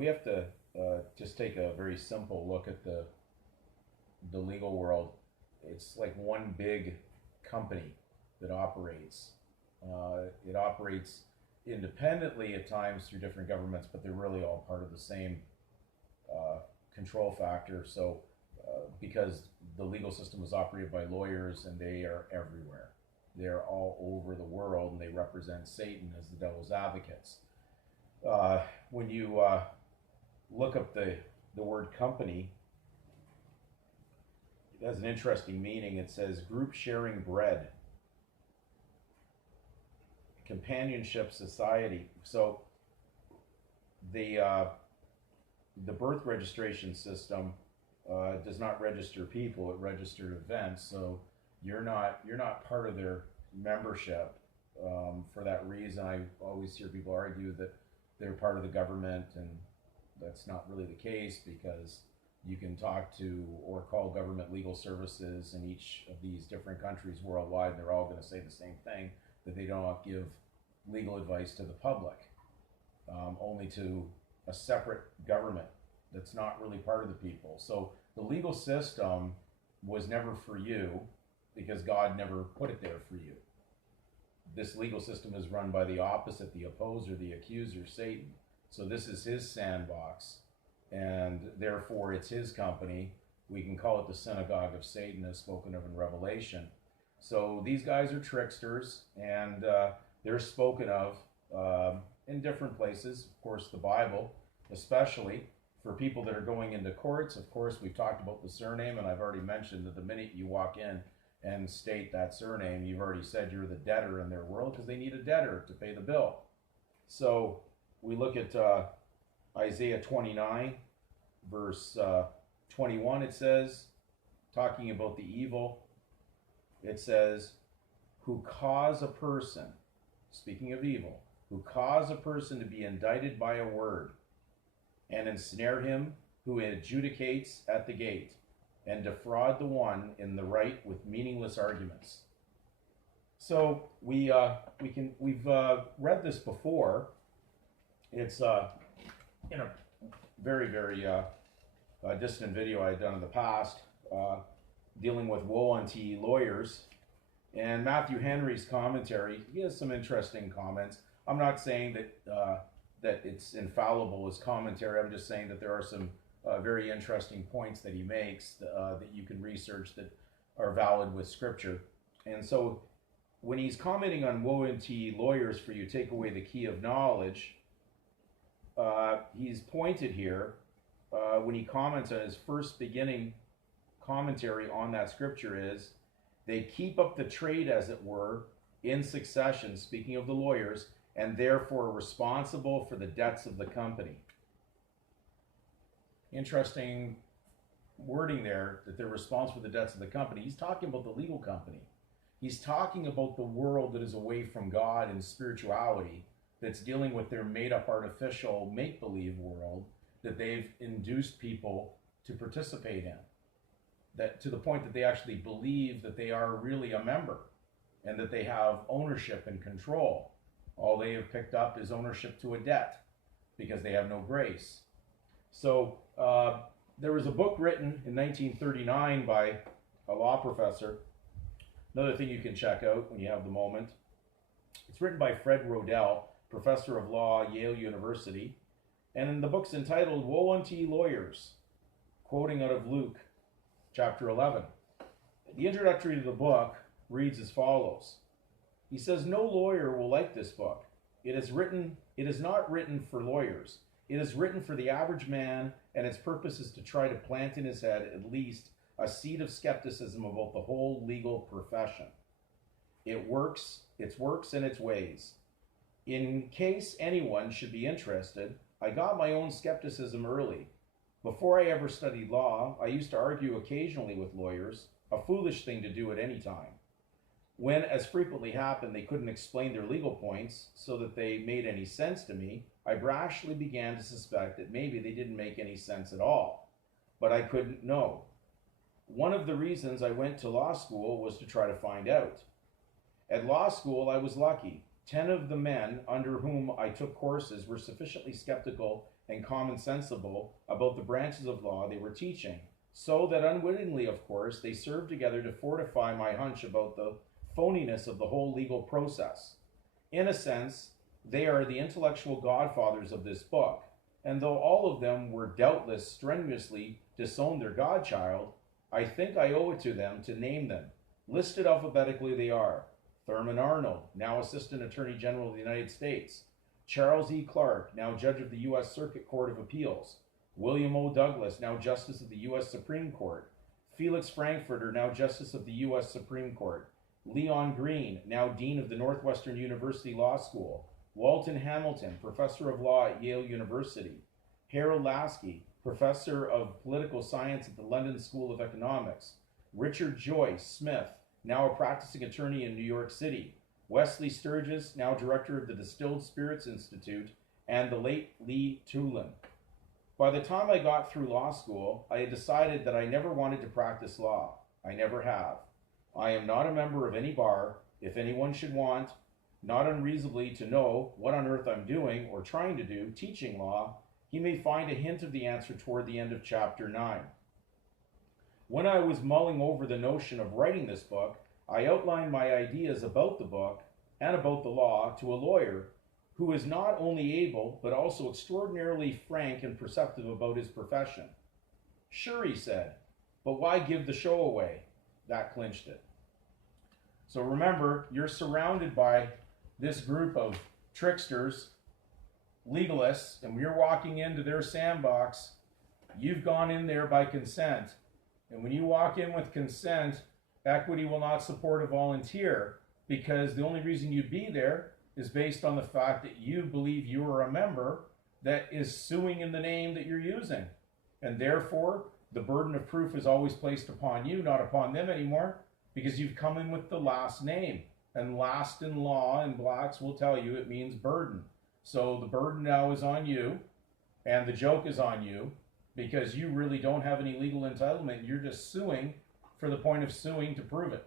we have to just take a very simple look at the legal world. It's like one big company that operates. It operates independently at times through different governments, but they're really all part of the same control factor. So, because the legal system is operated by lawyers and they are everywhere, they're all over the world and they represent Satan as the devil's advocates. When you look up the word company, it has an interesting meaning. It says group sharing bread, companionship, society. So the birth registration system does not register people; it registers events. So you're not part of their membership. For that reason, I always hear people argue that they're part of the government, and that's not really the case, because you can talk to or call government legal services in each of these different countries worldwide, and they're all going to say the same thing, that they don't give legal advice to the public, only to a separate government that's not really part of the people. So the legal system was never for you, because God never put it there for you. This legal system is run by the opposite, the opposer, the accuser, Satan. So this is his sandbox, and therefore it's his company. We can call it the synagogue of Satan, as spoken of in Revelation. So these guys are tricksters, and they're spoken of in different places. Of course, the Bible, especially for people that are going into courts. Of course, we've talked about the surname, and I've already mentioned that the minute you walk in and state that surname, you've already said you're the debtor in their world, because they need a debtor to pay the bill. So we look at Isaiah 29, verse 21, it says, talking about the evil, it says, who cause a person, speaking of evil, who cause a person to be indicted by a word, and ensnare him who adjudicates at the gate, and defraud the one in the right with meaningless arguments. So we've read this before. It's in a very, very distant video I had done in the past, dealing with woe unto ye lawyers. And Matthew Henry's commentary, he has some interesting comments. I'm not saying that that it's infallible as commentary. I'm just saying that there are some very interesting points that he makes that you can research that are valid with Scripture. And so when he's commenting on woe unto ye lawyers, for you take away the key of knowledge, he's pointed here when he comments on his first beginning commentary on that Scripture is, they keep up the trade, as it were, in succession, speaking of the lawyers, and therefore are responsible for the debts of the company. Interesting wording there, that they're responsible for the debts of the company. He's talking about the legal company. He's talking about the world that is away from God and spirituality, that's dealing with their made-up artificial make-believe world that they've induced people to participate in. That to the point that they actually believe that they are really a member and that they have ownership and control. All they have picked up is ownership to a debt because they have no grace. So there was a book written in 1939 by a law professor. Another thing you can check out when you have the moment. It's written by Fred Rodell, professor of law, Yale University. And the book's entitled Woe Unto Ye Lawyers, quoting out of Luke chapter 11. The introductory to the book reads as follows. He says, no lawyer will like this book. It is not written for lawyers. It is written for the average man, and its purpose is to try to plant in his head at least a seed of skepticism about the whole legal profession. Its works and its ways. In case anyone should be interested, I got my own skepticism early. Before I ever studied law, I used to argue occasionally with lawyers, a foolish thing to do at any time. When, as frequently happened, they couldn't explain their legal points so that they made any sense to me, I brashly began to suspect that maybe they didn't make any sense at all. But I couldn't know. One of the reasons I went to law school was to try to find out. At law school, I was lucky. 10 of the men under whom I took courses were sufficiently skeptical and commonsensible about the branches of law they were teaching, so that unwittingly, of course, they served together to fortify my hunch about the phoniness of the whole legal process. In a sense, they are the intellectual godfathers of this book, and though all of them were doubtless strenuously disowned their godchild, I think I owe it to them to name them. Listed alphabetically they are: Thurman Arnold, now Assistant Attorney General of the United States; Charles E. Clark, now Judge of the U.S. Circuit Court of Appeals; William O. Douglas, now Justice of the U.S. Supreme Court; Felix Frankfurter, now Justice of the U.S. Supreme Court; Leon Green, now Dean of the Northwestern University Law School; Walton Hamilton, Professor of Law at Yale University; Harold Lasky, Professor of Political Science at the London School of Economics; Richard Joyce Smith, now a practicing attorney in New York City; Wesley Sturgis, now Director of the Distilled Spirits Institute; and the late Lee Tulin. By the time I got through law school, I had decided that I never wanted to practice law. I never have. I am not a member of any bar. If anyone should want, not unreasonably, to know what on earth I'm doing or trying to do teaching law, he may find a hint of the answer toward the end of chapter 9. When I was mulling over the notion of writing this book, I outlined my ideas about the book and about the law to a lawyer who is not only able but also extraordinarily frank and perceptive about his profession. Sure, he said, but why give the show away? That clinched it. So remember, you're surrounded by this group of tricksters, legalists, and when you're walking into their sandbox, you've gone in there by consent. And when you walk in with consent, equity will not support a volunteer, because the only reason you'd be there is based on the fact that you believe you are a member that is suing in the name that you're using. And therefore, the burden of proof is always placed upon you, not upon them anymore, because you've come in with the last name. And last in law, and blacks will tell you, it means burden. So the burden now is on you, and the joke is on you, because you really don't have any legal entitlement. You're just suing for the point of suing to prove it.